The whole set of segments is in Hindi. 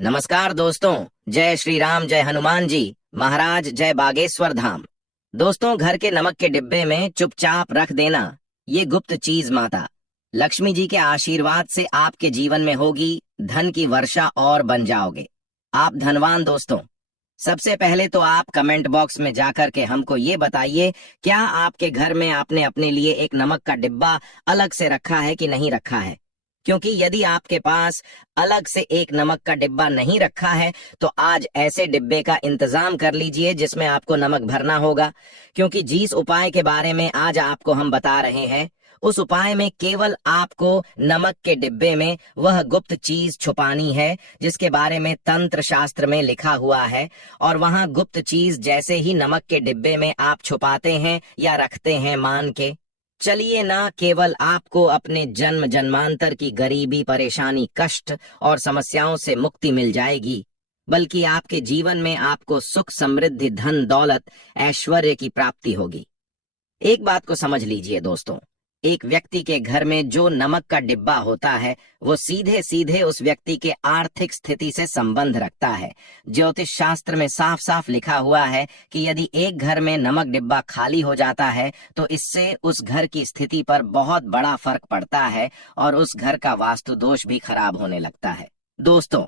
नमस्कार दोस्तों। जय श्री राम, जय हनुमान जी महाराज, जय बागेश्वर धाम। दोस्तों, घर के नमक के डिब्बे में चुपचाप रख देना ये गुप्त चीज माता लक्ष्मी जी के आशीर्वाद से आपके जीवन में होगी धन की वर्षा और बन जाओगे आप धनवान। दोस्तों, सबसे पहले तो आप कमेंट बॉक्स में जाकर के हमको ये बताइए, क्या आपके घर में आपने अपने लिए एक नमक का डिब्बा अलग से रखा है कि नहीं रखा है। क्योंकि यदि आपके पास अलग से एक नमक का डिब्बा नहीं रखा है तो आज ऐसे डिब्बे का इंतजाम कर लीजिए जिसमें आपको नमक भरना होगा। क्योंकि जिस उपाय के बारे में आज आपको हम बता रहे हैं उस उपाय में केवल आपको नमक के डिब्बे में वह गुप्त चीज छुपानी है जिसके बारे में तंत्र शास्त्र में लिखा हुआ है। और वहां गुप्त चीज जैसे ही नमक के डिब्बे में आप छुपाते हैं या रखते हैं मान के चलिए, ना केवल आपको अपने जन्म जन्मांतर की गरीबी, परेशानी, कष्ट और समस्याओं से मुक्ति मिल जाएगी, बल्कि आपके जीवन में आपको सुख, समृद्धि, धन, दौलत, ऐश्वर्य की प्राप्ति होगी। एक बात को समझ लीजिए दोस्तों, एक व्यक्ति के घर में जो नमक का डिब्बा होता है वो सीधे सीधे उस व्यक्ति के आर्थिक स्थिति से संबंध रखता है। ज्योतिष शास्त्र में साफ साफ लिखा हुआ है कि यदि एक घर में नमक डिब्बा खाली हो जाता है तो इससे उस घर की स्थिति पर बहुत बड़ा फर्क पड़ता है और उस घर का वास्तु दोष भी खराब होने लगता है। दोस्तों,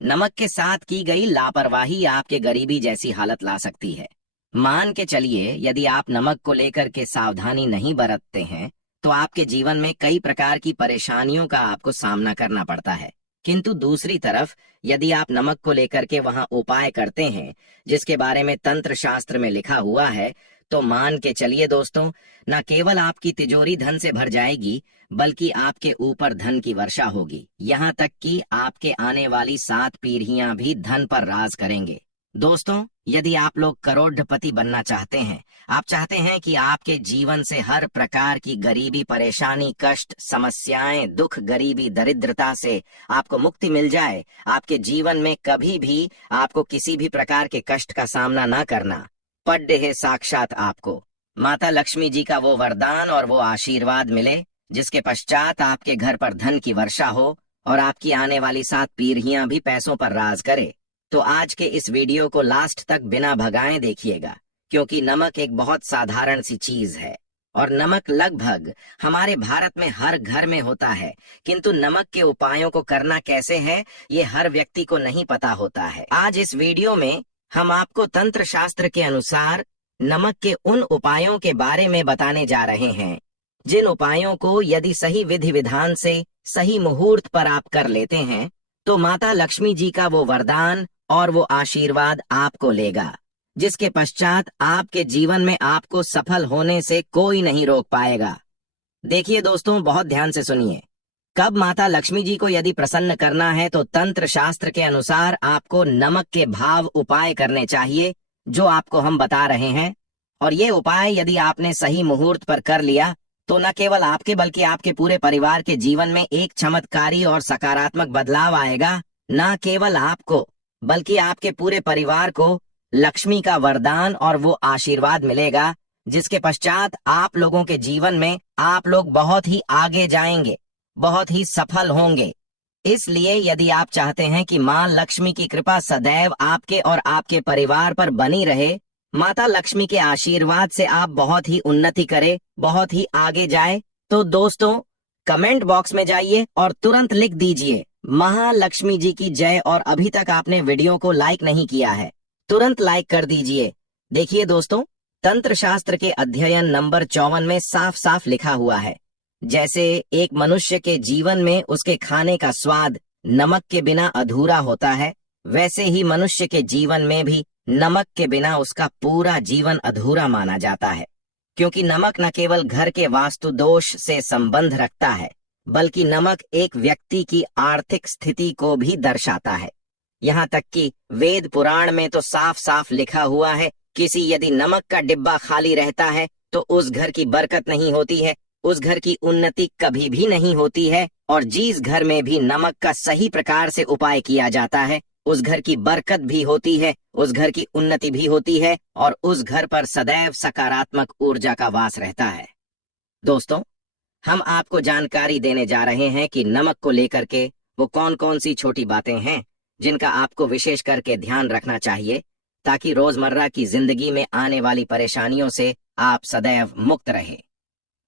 नमक के साथ की गई लापरवाही आपके गरीबी जैसी हालत ला सकती है। मान के चलिए, यदि आप नमक को लेकर के सावधानी नहीं बरतते हैं तो आपके जीवन में कई प्रकार की परेशानियों का आपको सामना करना पड़ता है। किंतु दूसरी तरफ यदि आप नमक को लेकर के वहां उपाय करते हैं जिसके बारे में तंत्र शास्त्र में लिखा हुआ है तो मान के चलिए दोस्तों, न केवल आपकी तिजोरी धन से भर जाएगी बल्कि आपके ऊपर धन की वर्षा होगी। यहाँ तक कि आपके आने वाली 7 पीढ़ियां भी धन पर राज करेंगे। दोस्तों, यदि आप लोग करोड़पति बनना चाहते हैं, आप चाहते हैं कि आपके जीवन से हर प्रकार की गरीबी, परेशानी, कष्ट, समस्याएं, दुख, गरीबी, दरिद्रता से आपको मुक्ति मिल जाए, आपके जीवन में कभी भी आपको किसी भी प्रकार के कष्ट का सामना ना करना पड़े है, साक्षात आपको माता लक्ष्मी जी का वो वरदान और वो आशीर्वाद मिले जिसके पश्चात आपके घर पर धन की वर्षा हो और आपकी आने वाली 7 पीढ़ियां भी पैसों पर राज करे, तो आज के इस वीडियो को लास्ट तक बिना भगाए देखिएगा। क्योंकि नमक एक बहुत साधारण सी चीज है और नमक लगभग हमारे भारत में हर घर में होता है, किंतु नमक के उपायों को करना कैसे है ये हर व्यक्ति को नहीं पता होता है। आज इस वीडियो में हम आपको तंत्र शास्त्र के अनुसार नमक के उन उपायों के बारे में बताने जा रहे हैं जिन उपायों को यदि सही विधि विधान से सही मुहूर्त पर आप कर लेते हैं तो माता लक्ष्मी जी का वो वरदान और वो आशीर्वाद आपको लेगा, जिसके पश्चात आपके जीवन में आपको सफल होने से कोई नहीं रोक पाएगा। देखिए दोस्तों, बहुत ध्यान से सुनिए। कब माता लक्ष्मी जी को यदि प्रसन्न करना है तो तंत्र शास्त्र के अनुसार आपको नमक के भाव उपाय करने चाहिए जो आपको हम बता रहे हैं। और ये उपाय यदि आपने सही मुहूर्त पर कर लिया तो न केवल आपके बल्कि आपके पूरे परिवार के जीवन में एक चमत्कारी और सकारात्मक बदलाव आएगा। न केवल आपको बल्कि आपके पूरे परिवार को लक्ष्मी का वरदान और वो आशीर्वाद मिलेगा जिसके पश्चात आप लोगों के जीवन में आप लोग बहुत ही आगे जाएंगे, बहुत ही सफल होंगे। इसलिए यदि आप चाहते हैं कि मां लक्ष्मी की कृपा सदैव आपके और आपके परिवार पर बनी रहे, माता लक्ष्मी के आशीर्वाद से आप बहुत ही उन्नति करें, बहुत ही आगे जाए, तो दोस्तों कमेंट बॉक्स में जाइए और तुरंत लिख दीजिए महालक्ष्मी जी की जय। और अभी तक आपने वीडियो को लाइक नहीं किया है, तुरंत लाइक कर दीजिए। देखिए दोस्तों, तंत्र शास्त्र के अध्ययन नंबर 54 में साफ साफ लिखा हुआ है, जैसे एक मनुष्य के जीवन में उसके खाने का स्वाद नमक के बिना अधूरा होता है, वैसे ही मनुष्य के जीवन में भी नमक के बिना उसका पूरा जीवन अधूरा माना जाता है। क्योंकि नमक न केवल घर के वास्तु दोष से संबंध रखता है बल्कि नमक एक व्यक्ति की आर्थिक स्थिति को भी दर्शाता है। यहाँ तक कि वेद पुराण में तो साफ साफ लिखा हुआ है, किसी यदि नमक का डिब्बा खाली रहता है तो उस घर की बरकत नहीं होती है, उस घर की उन्नति कभी भी नहीं होती है। और जिस घर में भी नमक का सही प्रकार से उपाय किया जाता है उस घर की बरकत भी होती है, उस घर की उन्नति भी होती है और उस घर पर सदैव सकारात्मक ऊर्जा का वास रहता है। दोस्तों, हम आपको जानकारी देने जा रहे हैं कि नमक को लेकर के वो कौन कौन सी छोटी बातें हैं जिनका आपको विशेष करके ध्यान रखना चाहिए, ताकि रोजमर्रा की जिंदगी में आने वाली परेशानियों से आप सदैव मुक्त रहे।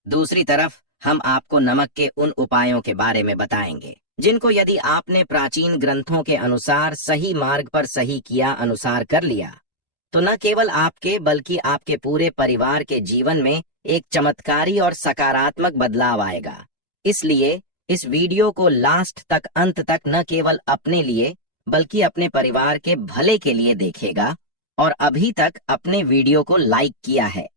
दूसरी तरफ हम आपको नमक के उन उपायों के बारे में बताएंगे जिनको यदि आपने प्राचीन ग्रंथों के अनुसार सही मार्ग पर सही किया अनुसार कर लिया, तो न केवल आपके बल्कि आपके पूरे परिवार के जीवन में एक चमत्कारी और सकारात्मक बदलाव आएगा। इसलिए इस वीडियो को लास्ट तक, अंत तक न केवल अपने लिए बल्कि अपने परिवार के भले के लिए देखेगा। और अभी तक अपने वीडियो को लाइक किया है,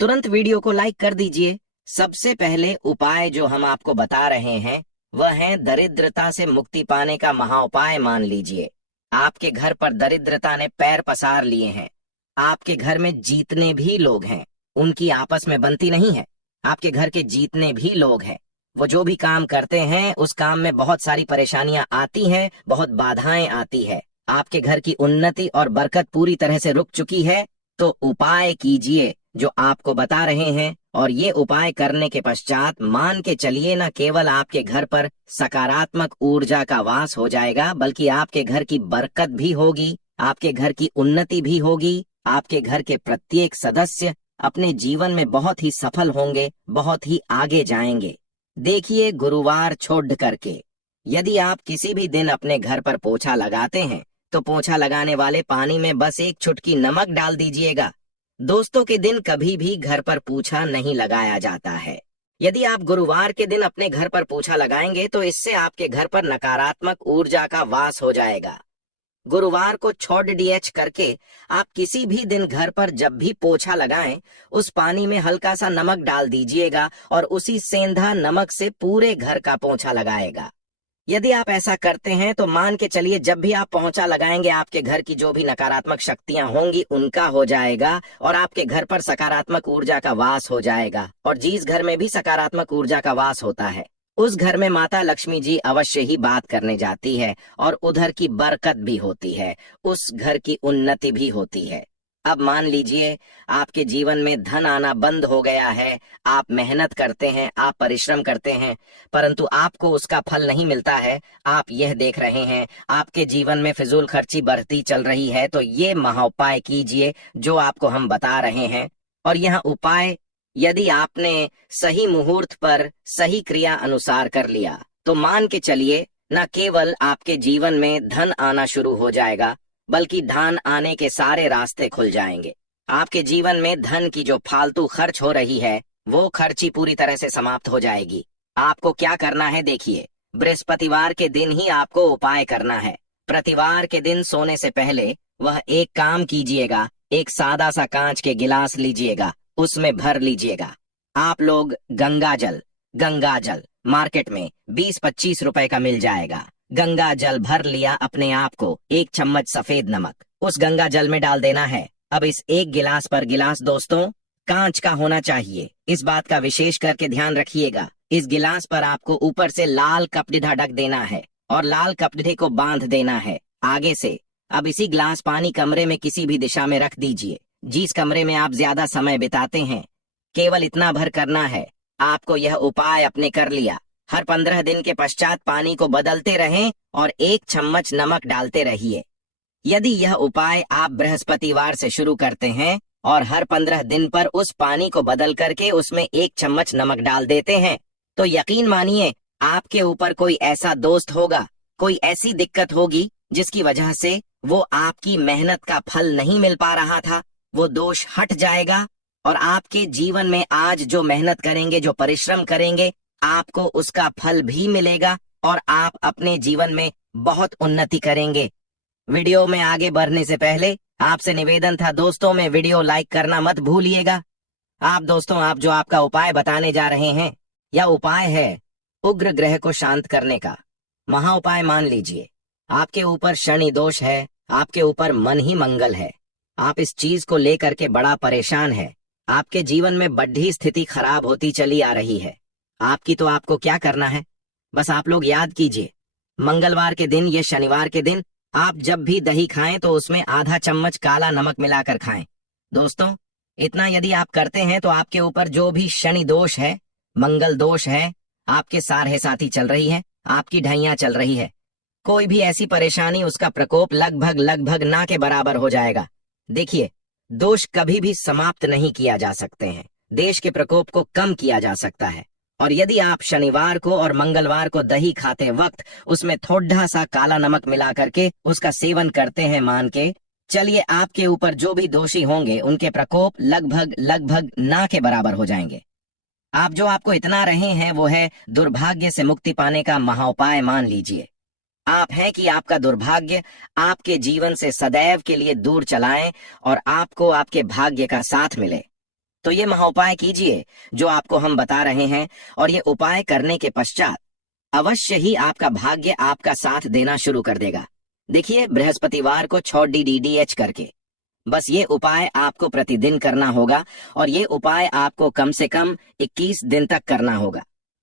तुरंत वीडियो को लाइक कर दीजिए। सबसे पहले उपाय जो हम आपको बता रहे हैं वह है दरिद्रता से मुक्ति पाने का महाउपाय। मान लीजिए आपके घर पर दरिद्रता ने पैर पसार लिए हैं। आपके घर में जितने भी लोग हैं उनकी आपस में बनती नहीं है। आपके घर के जितने भी लोग हैं वो जो भी काम करते हैं उस काम में बहुत सारी परेशानियां आती हैं, बहुत बाधाएं आती है। आपके घर की उन्नति और बरकत पूरी तरह से रुक चुकी है। तो उपाय कीजिए जो आपको बता रहे हैं, और ये उपाय करने के पश्चात मान के चलिए न केवल आपके घर पर सकारात्मक ऊर्जा का वास हो जाएगा, बल्कि आपके घर की बरकत भी होगी, आपके घर की उन्नति भी होगी। आपके घर के प्रत्येक सदस्य अपने जीवन में बहुत ही सफल होंगे, बहुत ही आगे जाएंगे। देखिए, गुरुवार छोड़ करके यदि आप किसी भी दिन अपने घर पर पोछा लगाते हैं तो पोछा लगाने वाले पानी में बस एक चुटकी नमक डाल दीजिएगा। दोस्तों के दिन कभी भी घर पर पोछा नहीं लगाया जाता है। यदि आप गुरुवार के दिन अपने घर पर पोछा लगाएंगे तो इससे आपके घर पर नकारात्मक ऊर्जा का वास हो जाएगा। गुरुवार को छोड़ डीएच करके आप किसी भी दिन घर पर जब भी पोछा लगाएं, उस पानी में हल्का सा नमक डाल दीजिएगा और उसी सेंधा नमक से पूरे घर का पोछा लगाएगा। यदि आप ऐसा करते हैं तो मान के चलिए जब भी आप पोछा लगाएंगे आपके घर की जो भी नकारात्मक शक्तियां होंगी उनका हो जाएगा और आपके घर पर सकारात्मक ऊर्जा का वास हो जाएगा। और जिस घर में भी सकारात्मक ऊर्जा का वास होता है उस घर में माता लक्ष्मी जी अवश्य ही बात करने जाती है और उधर की बरकत भी होती है, उस घर की उन्नति भी होती है। अब मान लीजिए आपके जीवन में धन आना बंद हो गया है। आप मेहनत करते हैं, आप परिश्रम करते हैं, परंतु आपको उसका फल नहीं मिलता है। आप यह देख रहे हैं आपके जीवन में फिजूल खर्ची बढ़ती चल रही है। तो ये महाउपाय कीजिए जो आपको हम बता रहे हैं। और यह उपाय यदि आपने सही मुहूर्त पर सही क्रिया अनुसार कर लिया तो मान के चलिए न केवल आपके जीवन में धन आना शुरू हो जाएगा, बल्कि धन आने के सारे रास्ते खुल जाएंगे। आपके जीवन में धन की जो फालतू खर्च हो रही है वो खर्ची पूरी तरह से समाप्त हो जाएगी। आपको क्या करना है देखिए, बृहस्पतिवार के दिन ही आपको उपाय करना है। प्रतिवार के दिन सोने से पहले वह एक काम कीजिएगा, एक सादा सा कांच के गिलास लीजिएगा, उसमें भर लीजिएगा आप लोग गंगा जल मार्केट में 20-25 रुपए का मिल जाएगा। गंगा जल भर लिया अपने आप को, एक चम्मच सफेद नमक उस गंगा जल में डाल देना है। अब इस एक गिलास पर गिलास दोस्तों कांच का होना चाहिए, इस बात का विशेष करके ध्यान रखिएगा। इस गिलास पर आपको ऊपर से लाल कपड़ा ढक देना है और लाल कपड़े को बांध देना है आगे से। अब इसी गिलास पानी कमरे में किसी भी दिशा में रख दीजिए, जिस कमरे में आप ज्यादा समय बिताते हैं। केवल इतना भर करना है, आपको यह उपाय अपने कर लिया। हर 15 दिन के पश्चात पानी को बदलते रहें और 1 चम्मच नमक डालते रहिए। यदि यह उपाय आप बृहस्पतिवार से शुरू करते हैं और हर 15 दिन पर उस पानी को बदल करके उसमें 1 चम्मच नमक डाल देते हैं तो यकीन मानिए आपके ऊपर कोई ऐसा दोस्त होगा, कोई ऐसी दिक्कत होगी जिसकी वजह से वो आपकी मेहनत का फल नहीं मिल पा रहा था, वो दोष हट जाएगा और आपके जीवन में आज जो मेहनत करेंगे, जो परिश्रम करेंगे, आपको उसका फल भी मिलेगा और आप अपने जीवन में बहुत उन्नति करेंगे। वीडियो में आगे बढ़ने से पहले आपसे निवेदन था दोस्तों में वीडियो लाइक करना मत भूलिएगा। आप दोस्तों, आप जो आपका उपाय बताने जा रहे हैं यह उपाय है उग्र ग्रह को शांत करने का महा उपाय। मान लीजिए आपके ऊपर शनि दोष है, आपके ऊपर मन ही मंगल है, आप इस चीज को लेकर के बड़ा परेशान है, आपके जीवन में बढ़ी स्थिति खराब होती चली आ रही है आपकी। तो आपको क्या करना है, बस आप लोग याद कीजिए, मंगलवार के दिन या शनिवार के दिन आप जब भी दही खाएं तो उसमें आधा चम्मच काला नमक मिलाकर खाएं। दोस्तों, इतना यदि आप करते हैं तो आपके ऊपर जो भी शनि दोष है, मंगल दोष है, आपके सारे साथी चल रही है, आपकी ढैया चल रही है, कोई भी ऐसी परेशानी, उसका प्रकोप लगभग लगभग ना के बराबर हो जाएगा। देखिए, दोष कभी भी समाप्त नहीं किया जा सकते हैं, देश के प्रकोप को कम किया जा सकता है। और यदि आप शनिवार को और मंगलवार को दही खाते वक्त उसमें थोड़ा सा काला नमक मिला करके उसका सेवन करते हैं, मान के चलिए आपके ऊपर जो भी दोषी होंगे उनके प्रकोप लगभग लगभग ना के बराबर हो जाएंगे। आप जो आपको इतना रहे हैं वो है दुर्भाग्य से मुक्ति पाने का महाउपाय मान लीजिए। आप हैं कि आपका दुर्भाग्य आपके जीवन से सदैव के लिए दूर चलाएं और आपको आपके भाग्य का साथ मिले। तो ये महाउपाय कीजिए जो आपको हम बता रहे हैं, और ये उपाय करने के पश्चात अवश्य ही आपका भाग्य आपका साथ देना शुरू कर देगा। देखिए, बृहस्पतिवार को 6 DDDH करके बस ये उपाय आपको प्रतिदिन करना होगा, और ये उपाय आपको कम से कम 21 दिन तक करना होगा।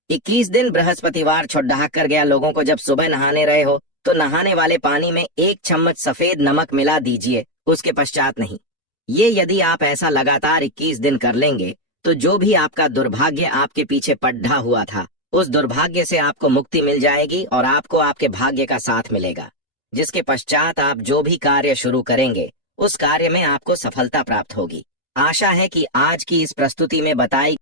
21 दिन बृहस्पतिवार छुट्टा कर गया लोगों को, जब सुबह नहाने रहे हो तो नहाने वाले पानी में 1 चम्मच सफेद नमक मिला दीजिए, उसके पश्चात नहीं। ये यदि आप ऐसा लगातार 21 दिन कर लेंगे तो जो भी आपका दुर्भाग्य आपके पीछे पड्ढा हुआ था, उस दुर्भाग्य से आपको मुक्ति मिल जाएगी और आपको आपके भाग्य का साथ मिलेगा, जिसके पश्चात आप जो भी कार्य शुरू करेंगे उस कार्य में आपको सफलता प्राप्त होगी। आशा है कि आज की इस प्रस्तुति में बताई